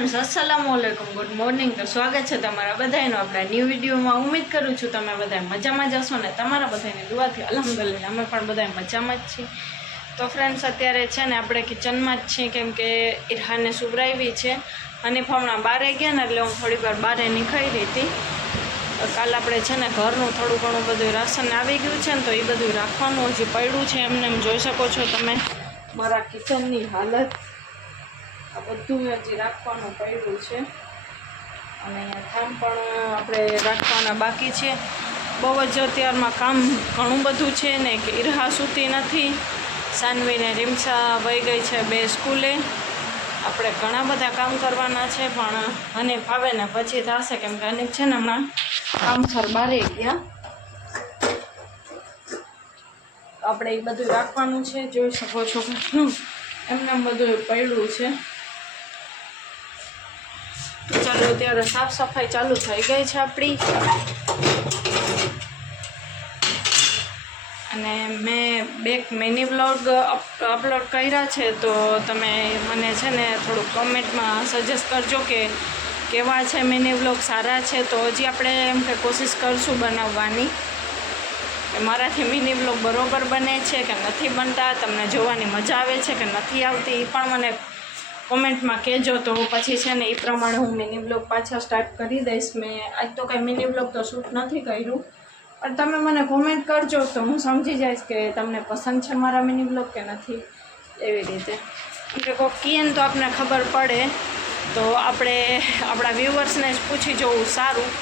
Friends अस्सलामुअलैकुम good morning. तो स्वागत है तमारा बधाईनो अपना न्यू विडियो में। उम्मीद करूँ छूँ तमे बधाई मजामां ज हशो ने तमारा बधाईनी दुआथी अल्हम्दुलिल्लाह अमे पण बधाई मजामां ज छीए। तो फ्रेंड्स अत्यारे छे ने आपणे किचनमां ज छीए केम के इरहाने सुवरावी छे अने हमणां बारे गया ने એટલે હું થોડી વાર બારે નીકળી રહી હતી। કાલ આપણે છે ને ઘરનું થોડું ઘણું બધું રાશન આવી ગયું છે ને તો એ બધું રાખવાનું હજી પડ્યું છે। એમને એમ જોઈ શકો છો તમે મારા કિચનની હાલત। આ બધું હજી રાખવાનું પડ્યું છે અને અહીંયા થામ પણ આપણે રાખવાના બાકી છે। બહુ જ અત્યારમાં કામ ઘણું બધું છે ને કે ઈરહા સૂતી નથી, સાનવીને રીમસા વહી ગઈ છે બે સ્કૂલે। આપણે ઘણા બધા કામ કરવાના છે પણ અને ફાવે ને પછી થશે કેમ કે અનેક છે ને હમણાં કામસર બારે ગયા। આપણે એ બધું રાખવાનું છે, જોઈ શકો છો એમને બધું પડ્યું છે। ચાલો ત્યારે સાફ સફાઈ ચાલુ થઈ ગઈ છે આપણી। અને મેં બે મિની વ્લોગ અપલોડ કર્યા છે તો તમે મને છે ને થોડુંક કમેન્ટમાં સજેસ્ટ કરજો કે કેવા છે મિની વ્લોગ, સારા છે તો હજી આપણે એમ કે કોશિશ કરશું બનાવવાની। મારાથી મિની વ્લોગ બરોબર બને છે કે નથી બનતા, તમને જોવાની મજા આવે છે કે નથી આવતી એ પણ મને કોમેન્ટમાં કહેજો તો પછી છે ને એ પ્રમાણે હું મિની વ્લોગ પાછા સ્ટાર્ટ કરી દઈશ। મેં આજ તો કંઈ મિની વ્લોગ તો શૂટ નથી કર્યું પણ તમે મને કોમેન્ટ કરજો તો હું સમજી જઈશ કે તમને પસંદ છે મારા મિની વ્લોગ કે નથી। એવી રીતે કે કોઈ કહે ને તો આપણને ખબર પડે તો આપણે આપણા વ્યુઅર્સને જ પૂછી જોવું સારું।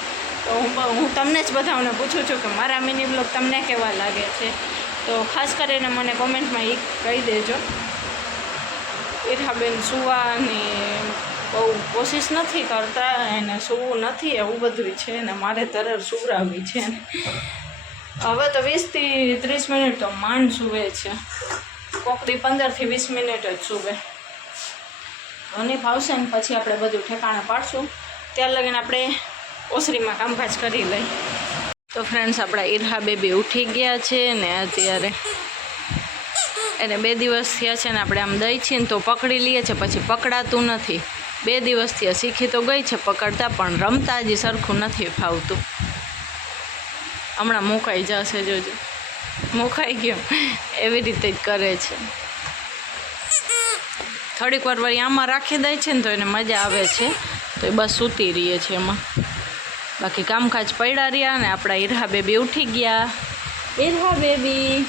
તો હું તમને જ બધાને પૂછું છું કે મારા મિની વ્લોગ તમને કેવા લાગે છે તો ખાસ કરીને મને કોમેન્ટમાં એ કહી દેજો। ઈરહાબેન સુવાની બહુ કોશિશ નથી કરતા, એને સૂવું નથી એવું બધું છે ને મારે તરત સુવરાવવી છે। હવે તો 20 થી 30 મિનિટ તો માંડ સૂવે છે, કોકડી 15 થી 20 મિનિટ જ સૂવે। અને ફાવશે ને પછી આપણે બધું ઠેકાણે પાડશું, ત્યાર લગીને આપણે ઓસરીમાં કામકાજ કરી લઈ। તો ફ્રેન્ડ્સ આપણા ઈરહા બેબી ઉઠી ગયા છે ને અત્યારે એને 2 દિવસ થયા છે ને આપણે આમ દઈ છીએ ને તો પકડી લઈએ છે પછી પકડાતું નથી। 2 દિવસથી શીખી તો ગઈ છે પકડતા પણ રમતા જ સરખું નથી ફાવતું। હમણાં મુકાઈ જશે, જોજો મુકાઈ ગયો એવી રીતે જ કરે છે। થોડીક વાર વળી આમાં રાખી દે છે ને તો એને મજા આવે છે તો એ બસ સૂતી રહીએ છે એમાં। બાકી કામકાજ પડ્યા રહ્યા ને આપણા ઈરહા બેબી ઉઠી ગયા। ઈરહા બેબી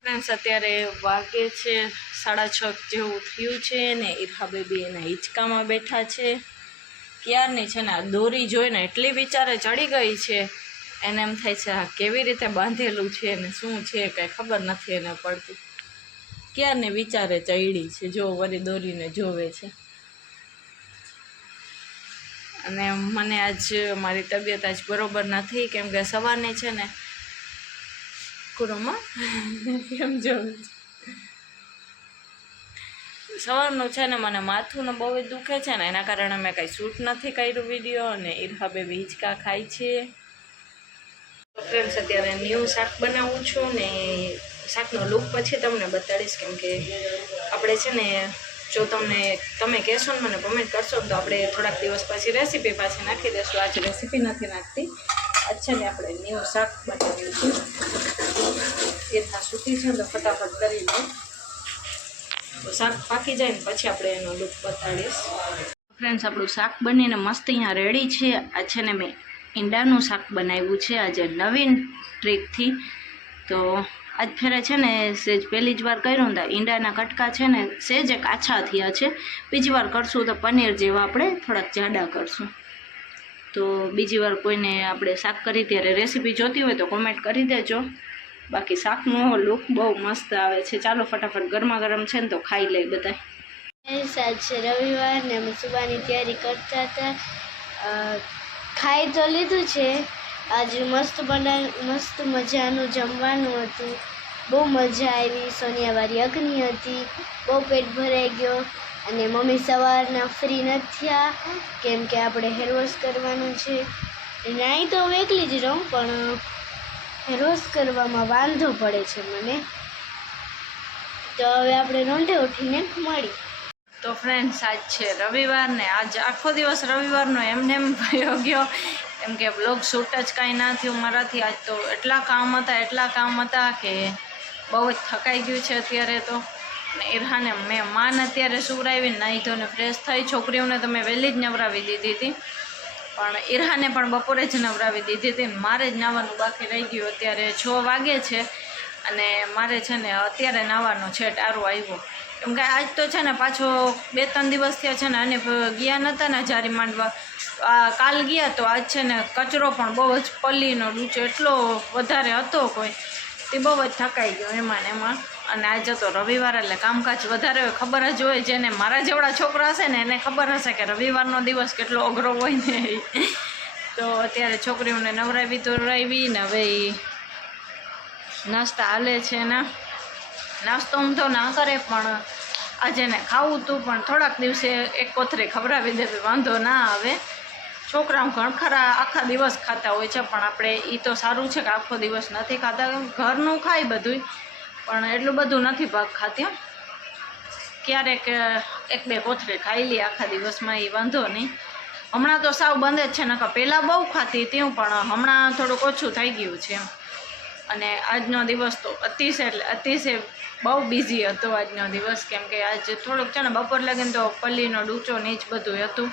ફ્રેન્ડ્સ અત્યારે વાગે છે 6:30 જેવું થયું છે ને ઈરહા બેબી એના હિંચકામાં બેઠા છે। ક્યારની છે ને આ દોરી જોઈને એટલી વિચારે ચડી ગઈ છે, એને એમ થાય છે આ કેવી રીતે બાંધેલું છે ને શું છે કંઈ ખબર નથી એને પડતી। ક્યારની વિચારે ચડી છે, જો વળી દોરીને જોવે છે। અને મને આજ મારી તબિયત આજ બરોબર નથી કેમ કે સવારની છે ને કુરોમાં કેમ જોવે સવારનું છે ને મને માથું બહુ દુખે છે ને એના કારણે મેં કંઈ શૂટ નથી કર્યું વિડીયો। અને ઈરહા બેબી હિંચકા ખાય છે। ફ્રેન્ડ્સ અત્યારે ન્યૂ શાક બનાવું છું ને શાકનો લુક પછી તમને બતાડીશ કેમ કે આપણે છે ને જો તમે કહેશો ને મને કોમેન્ટ કરશો તો આપણે થોડાક દિવસ પછી રેસીપી પાછી નાખી દઈશું। આજે રેસીપી નથી નાખતી, આજ છે ને આપણે ન્યૂ શાક બનાવીશું। ઈરહા સૂતી છે તો ફટાફટ કરી લઈએ તો શાક પાકી જાય ને પછી આપણે એનો લુક બતાડીશ। ફ્રેન્ડ્સ આપણું શાક બનીને મસ્ત અહીંયા રેડી છે। આ છે ને મેં ઈંડાનું શાક બનાવ્યું છે આજે નવીન ટ્રીકથી। તો આજ ફેરે છે ને સેજ પહેલી જ વાર કર્યું ને ઈંડાના કટકા છે ને સેજ એક આછા થયા છે, બીજી વાર કરશું તો પનીર જેવા આપણે થોડાક જાડા કરશું। તો બીજી વાર કોઈને આપણે શાક કરી ત્યારે રેસીપી જોતી હોય તો કોમેન્ટ કરી દેજો। બાકી શાકનો લુક બહુ મસ્ત આવે છે। ચાલો ફટાફટ ગરમા ગરમ છે ને તો ખાઈ લઈ બધા। આજ છે રવિવાર ને અમે સુવાની તૈયારી કરતા હતા। ખાઈ તો લીધું છે, આજે મસ્ત મજાનું જમવાનું હતું, બહુ મજા આવી। સોનિયાવાળી અગ્નિ હતી, બહુ પેટ ભરાઈ ગયો। અને મમ્મી સવારના ફ્રી નથી થયા કેમ કે આપણે હેર વોશ કરવાનું છે નાઈ તો હું એકલી જ રહું, પણ રોજ કરવામાં વાંધો પડે છે મને. તો હવે આપણે રોંઢે ઉઠીને મળી. તો ફ્રેન્ડ્સ, આજ છે રવિવાર ને આજ આખો દિવસ રવિવારનો એમને એમ ભયો ગયો, કેમ કે બ્લોગ શૂટ જ કાંઈ ના થયું મારાથી. આજ તો એટલા કામ હતા કે બહુ જ થકાઈ ગયું છે અત્યારે તો. ને ઇરહાને મેં માન અત્યારે સુવરાવીને નાહી ધોને ફ્રેશ થઈ. છોકરીઓને તો મેં વહેલી જ નવરાવી દીધી હતી, પણ ઇરહાને પણ બપોરે જ નવરાવી દીધી હતી. મારે જ નાહવાનું બાકી રહી ગયું. અત્યારે 6 વાગે છે અને મારે છે ને અત્યારે નાહવાનો છે ટારો આવ્યો. કેમ કે આજ તો છે ને પાછો 2-3 દિવસ થયા છે ને અને ગયા નહોતા ને જારી માંડવા. કાલ ગયા તો આજ છે ને કચરો પણ બહુ જ પલ્લીનો ડૂચો એટલો વધારે હતો કોઈ, તે બહુ જ થકાઈ ગયો એમાં ને એમાં. અને આજે તો રવિવાર એટલે કામકાજ વધારે હોય. ખબર જ હોય, જેને મારા જેવડા છોકરા હશે ને એને ખબર હશે કે રવિવારનો દિવસ કેટલો અઘરો હોય ને. તો અત્યારે છોકરીઓને નવરાવી ધોરાવી ને હવે નાસ્તા હાલે છે ને. નાસ્તો હું તો ના કરે, પણ આજે ને ખાવું હતું, પણ થોડાક દિવસે એક કોથળી ખવડાવી દેવી, વાંધો ના આવે. છોકરાઓ ઘણખરા આખા દિવસ ખાતા હોય છે, પણ આપણે એ તો સારું છે કે આખો દિવસ નથી ખાતા. ઘરનું ખાય બધું, પણ એટલું બધું નથી ભાગ ખાતી. ક્યારેક 1-2 કોથળી ખાઈ લઈએ આખા દિવસમાં, એ વાંધો નહીં. હમણાં તો સાવ બંધ જ છે, નકર પહેલાં બહુ ખાતી હતી હું, પણ હમણાં થોડુંક ઓછું થઈ ગયું છે. અને આજનો દિવસ તો અતિશય બહુ બિઝી હતો આજનો દિવસ, કેમ કે આજ થોડુંક છે ને બપોર લગીને તો પલ્લીનો ડૂચો ને જ બધું હતું.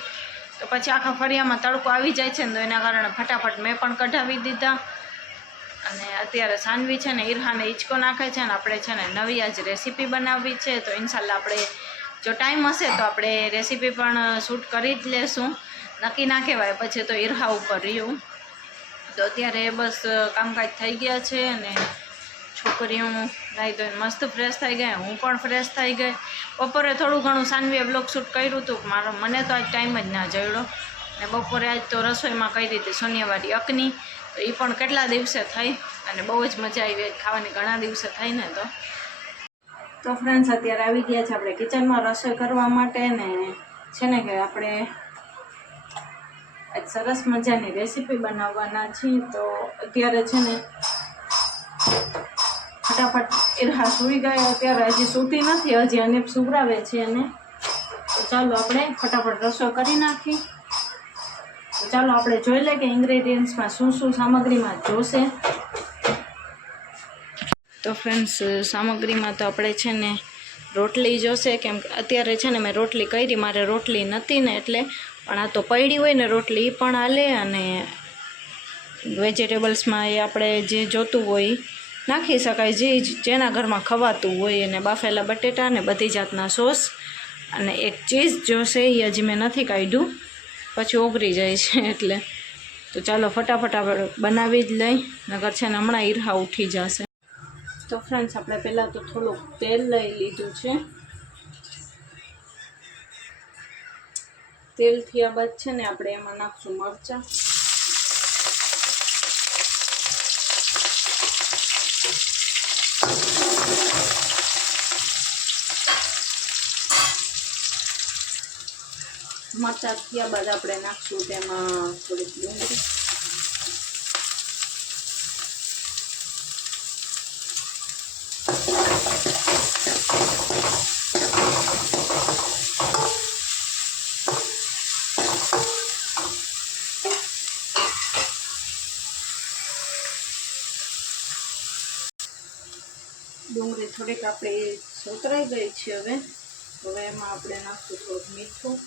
તો પછી આખા ફળિયામાં તડકો આવી જાય છે ને, તો એના કારણે ફટાફટ મેં પણ કઢાવી દીધા. અને અત્યારે સાનવી છે ને ઇરહાને હિંચકો નાખે છે ને આપણે છે ને નવી આજ રેસીપી બનાવવી છે. તો ઇન્શાલ્લાહ આપણે જો ટાઈમ હશે તો આપણે રેસીપી પણ શૂટ કરી જ લેશું. નક્કી ના કહેવાય પછી તો ઇરહા ઉપર રહ્યું. તો અત્યારે બસ કામકાજ થઈ ગયા છે અને છોકરીઓ નાહી ધોઈને મસ્ત ફ્રેશ થઈ ગઈ, હું પણ ફ્રેશ થઈ ગઈ. બપોરે થોડું ઘણું સાનવીએ બ્લોગ શૂટ કર્યું હતું, મને તો આજ ટાઈમ જ ના જડ્યો. ને બપોરે આજ તો રસોઈમાં કરી હતી સોનિયાવાળી અકની, તો એ પણ કેટલા દિવસે થઈ અને બહુ જ મજા આવી ખાવાની. ઘણા દિવસે થઈ ને તો ફ્રેન્ડ્સ અત્યારે આવી ગયા છે આપણે કિચનમાં રસોઈ કરવા માટે. ને છે ને કે આપણે આજ સરસ મજાની રેસીપી બનાવવાના છીએ. તો અત્યારે છે ને ફટાફટ ઇરહા સૂઈ ગયા, અત્યારે હજી સૂતી નથી, હજી અનેપ સુવરાવે છે એને. તો ચાલો આપણે ફટાફટ રસોઈ કરી નાખી. તો ચાલો આપણે જોઈ લઈએ કે ઇન્ગ્રેડિયન્ટ્સમાં શું શું સામગ્રીમાં જોશે. તો ફ્રેન્ડ્સ, સામગ્રીમાં તો આપણે છે ને રોટલી જોશે, કેમ કે અત્યારે છે ને મેં રોટલી કરી, મારે રોટલી નથી ને એટલે. પણ આ તો પડી હોય ને રોટલી એ પણ હાલે. અને વેજીટેબલ્સમાં એ આપણે જે જોતું હોય નાખી શકાય, જેના ઘરમાં ખવાતું હોય. અને બાફેલા બટેટા ને બધી જાતના સોસ અને એક ચીઝ જોશે, એ હજી મેં નથી કાઢ્યું, પછી ઓગળી જાય છે એટલે. તો ચાલો ફટાફટ આપણે બનાવી જ લઈ, નકર છે ને હમણાં ઇરહા ઉઠી જશે. તો ફ્રેન્ડ્સ, આપણે પહેલાં તો થોડુંક તેલ લઈ લીધું છે. તેલ થયા બાદ છે ને આપણે એમાં નાખશું મરચાં. મરચાં થયા બાદ આપણે નાખશું તેમાં થોડીક ડુંગળી. ડુંગળી થોડીક આપણે સોતરાઈ ગઈ છે. હવે એમાં આપણે નાખશું થોડુંક મીઠું.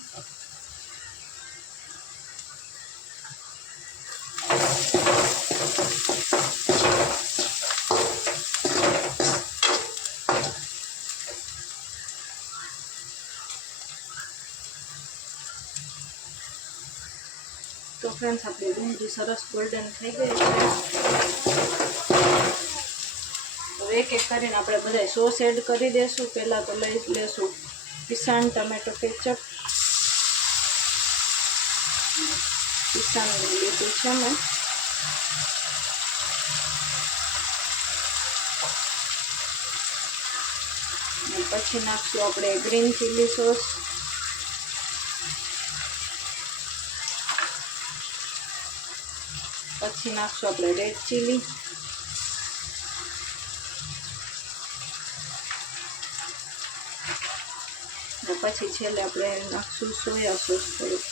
તો ફ્રેન્ડ્સ, આપણી ડુંગળી સરસ ગોલ્ડન થઈ ગઈ છે. હવે એક એક કરીને આપણે બધા સોસ એડ કરી દઈશું. પહેલાં તો લઈ લેશું કિસાન ટમેટો કેચઅપ. કિસાન લીધું છે મેં. પછી નાખશું આપણે ગ્રીન ચીલી સોસ. પછી નાખશું આપણે રેડ ચીલી, અને પછી છેલ્લે આપણે નાખશું સોયા સોસ થોડુંક.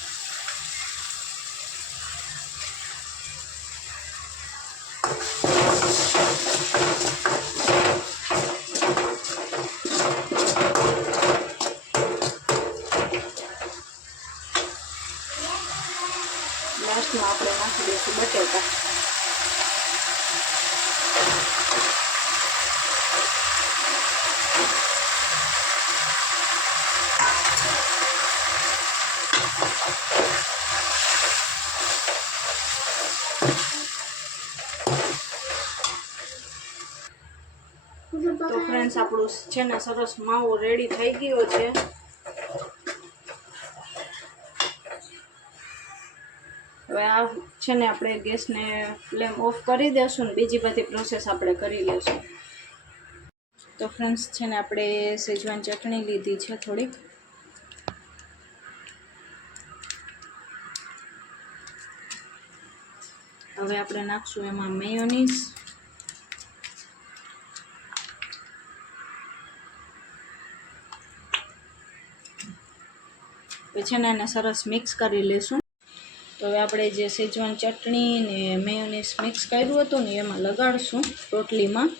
લાસ્ટમાં આપણે નાખી દઈશું બટેટા. તો ફ્રેન્ડ્સ આપણું છે ને સરસ માવો રેડી થઈ ગયો છે. હવે આ છે ને આપણે ગેસને ફ્લેમ ઓફ કરી દેશું ને બીજી બધી પ્રોસેસ આપણે કરી લઈશું. તો ફ્રેન્ડ્સ છે ને આપણે સેજવાન ચટણી લીધી છે થોડીક. હવે આપણે નાખશું એમાં મેયોનીઝ, પછી ને એને સરસ મિક્સ કરી લઈશું. તો હવે આપણે જે સેજવાન ચટણી ને મેયોનીઝ મિક્સ કર્યું હતું ને એમાં લગાડશું રોટલીમાં.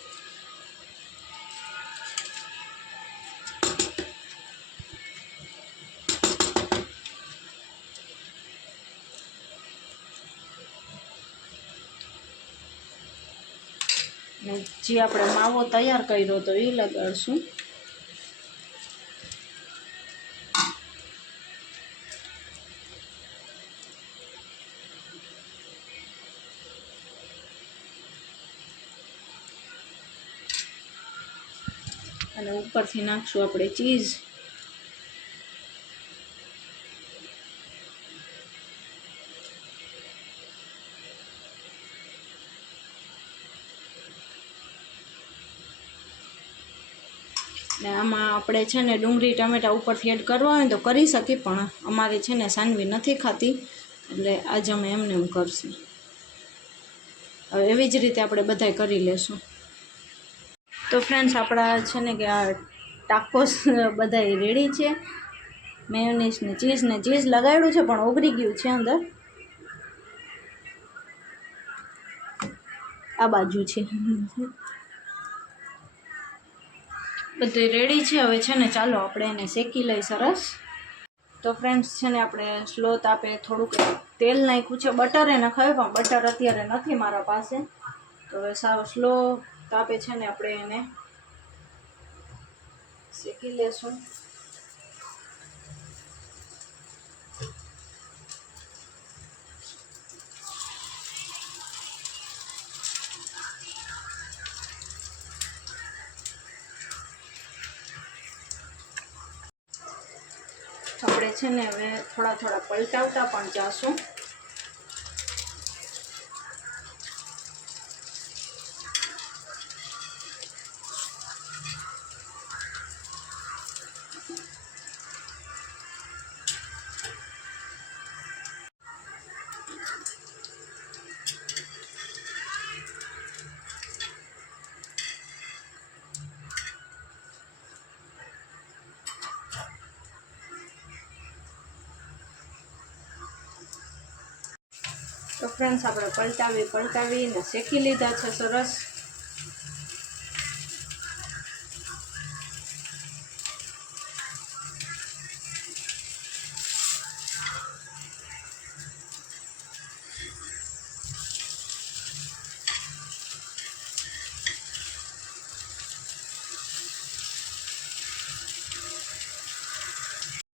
ને જે આપણે માવો તૈયાર કર્યો હતો એ લગાડશું. અને ઉપરથી નાખશું આપણે ચીઝ. ને આમાં આપણે છે ને ડુંગળી ટમેટા ઉપરથી એડ કરવા હોય તો કરી શકીએ, પણ અમારે છે ને સાનવી નથી ખાતી એટલે આજે અમે એમને એમ કરશું. હવે એવી જ રીતે આપણે બધાય કરી લેશું. તો ફ્રેન્ડ્સ આપણા છે ને કે આ ટાકોસ બધાય રેડી છે. મેયોનીઝ ને ચીઝ લગાડ્યું છે પણ ઓગળી ગયું છે અંદર. આ બાજુ છે બધું રેડી છે. હવે છે ને ચાલો આપણે એને શેકી લઈ સરસ. તો ફ્રેન્ડ્સ છે ને આપણે સ્લો તાપે થોડુંક તેલ નાખ્યું છે. બટરે નખાવ્યું પણ બટર અત્યારે નથી મારા પાસે. તો હવે સાવ સ્લો તાપે છે ને આપણે એને શેકી લેશું. આપણે છે ને હવે થોડા થોડા પલટાવતા પણ જાશું. તો ફ્રેન્ડ્સ આપણે પલટાવીને શેકી લીધા છે સરસ.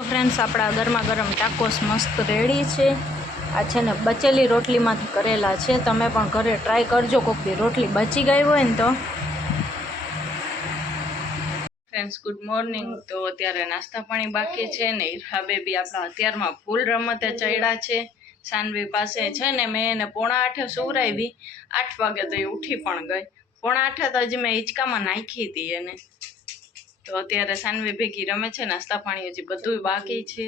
ફ્રેન્ડ્સ આપણા ગરમા ગરમ ટાકોસ મસ્ત રેડી છે. આ છે ને બચેલી રોટલીમાંથી કરેલા છે. તમે પણ ઘરે ટ્રાય કરજો. કોકની રોટલી બચી ગઈ હોય ને તો. Friends good morning. તો અત્યારે નાસ્તા પાણી બાકી છે ને ઈરહા બેબી આપણા અત્યારમાં ફૂલ રમતે ચડ્યા છે. સાનવી પાસે છે ને મેં એને 7:45 સુવરાવી. 8 વાગે તો એ ઉઠી પણ ગઈ. 7:45 તો હજી મેં હિંચકામાં નાખી હતી એને. તો અત્યારે સાનવી ભેગી રમે છે. નાસ્તા પાણી હજી બધું બાકી છે.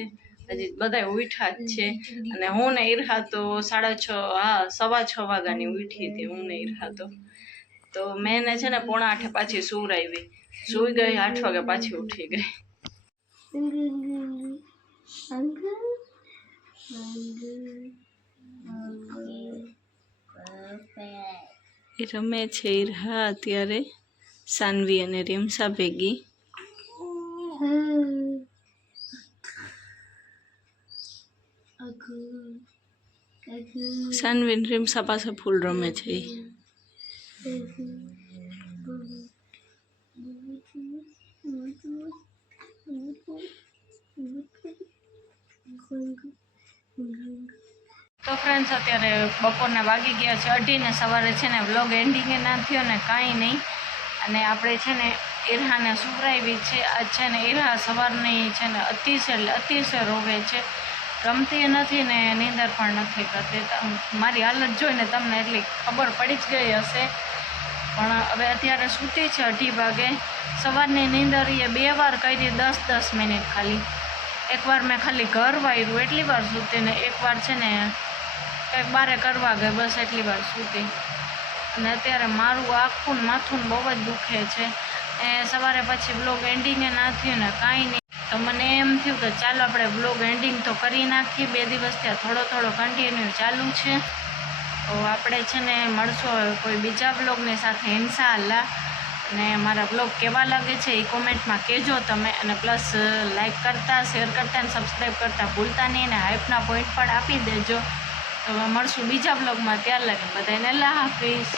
હજી બધા ઉઠ્યા જ છે અને હું ને ઈરહા તો 6:30 વાગ્યાની ઉઠી હતી હું ને ઈરહા તો મેં ને છે ને 7:45 પાછી સુવરાવી સુઈ ગઈ 8 વાગે પાછી ઉઠી ગઈ. એ રમે છે ઈરહા અત્યારે સાનવી અને રીમસા ભેગી. સાનવી ને રીમસા પાસે ફૂલ રમે છે ઈ. તો ફ્રેન્ડ્સ અત્યારે બપોરના વાગી ગયા છે 2:30 ને સવારે છે ને વ્લોગ એન્ડિંગે ના થયો ને કાંઈ નહીં. અને આપણે છે ને ઈરહાને સુવરાવી છે. આજ છે ને ઈરહા સવારની છે ને અતિશય રોવે છે, ગમતી નથી ને નીંદર પણ નથી કરતી. મારી હાલત જોઈને તમને એટલી ખબર પડી જ ગઈ હશે. પણ હવે અત્યારે સૂતી છે 2:30 વાગે. સવારની નીંદર એ 2 વાર કરી 10-10 મિનિટ ખાલી. એકવાર મેં ખાલી ઘર વાર્યું એટલી વાર સૂતી ને એકવાર છે ને કંઈક બારે કરવા ગઈ બસ એટલી વાર સૂતી. અને અત્યારે મારું આખું માથું બહુ જ દુખે છે. એ સવારે પછી બ્લોગ એન્ડિંગે ના થયું ને કાંઈ નહીં. તો મને એમ થયું કે ચાલો આપણે બ્લોગ એન્ડિંગ તો કરી નાખીએ. 2 દિવસ ત્યાં થોડો કન્ટિન્યુ ચાલુ છે. તો આપણે છે ને મળશો કોઈ બીજા બ્લોગની સાથે ઇન્શાઅલ્લાહ. અને મારા બ્લોગ કેવા લાગે છે એ કોમેન્ટમાં કહેજો તમે. અને પ્લસ લાઇક કરતા, શેર કરતા અને સબસ્ક્રાઈબ કરતા ભૂલતા નહીં. અને હાઈપના પોઈન્ટ પણ આપી દેજો. તો મળશું બીજા બ્લોગમાં. ત્યાર લાગે બધાને અલ્લાહ હાફિઝ.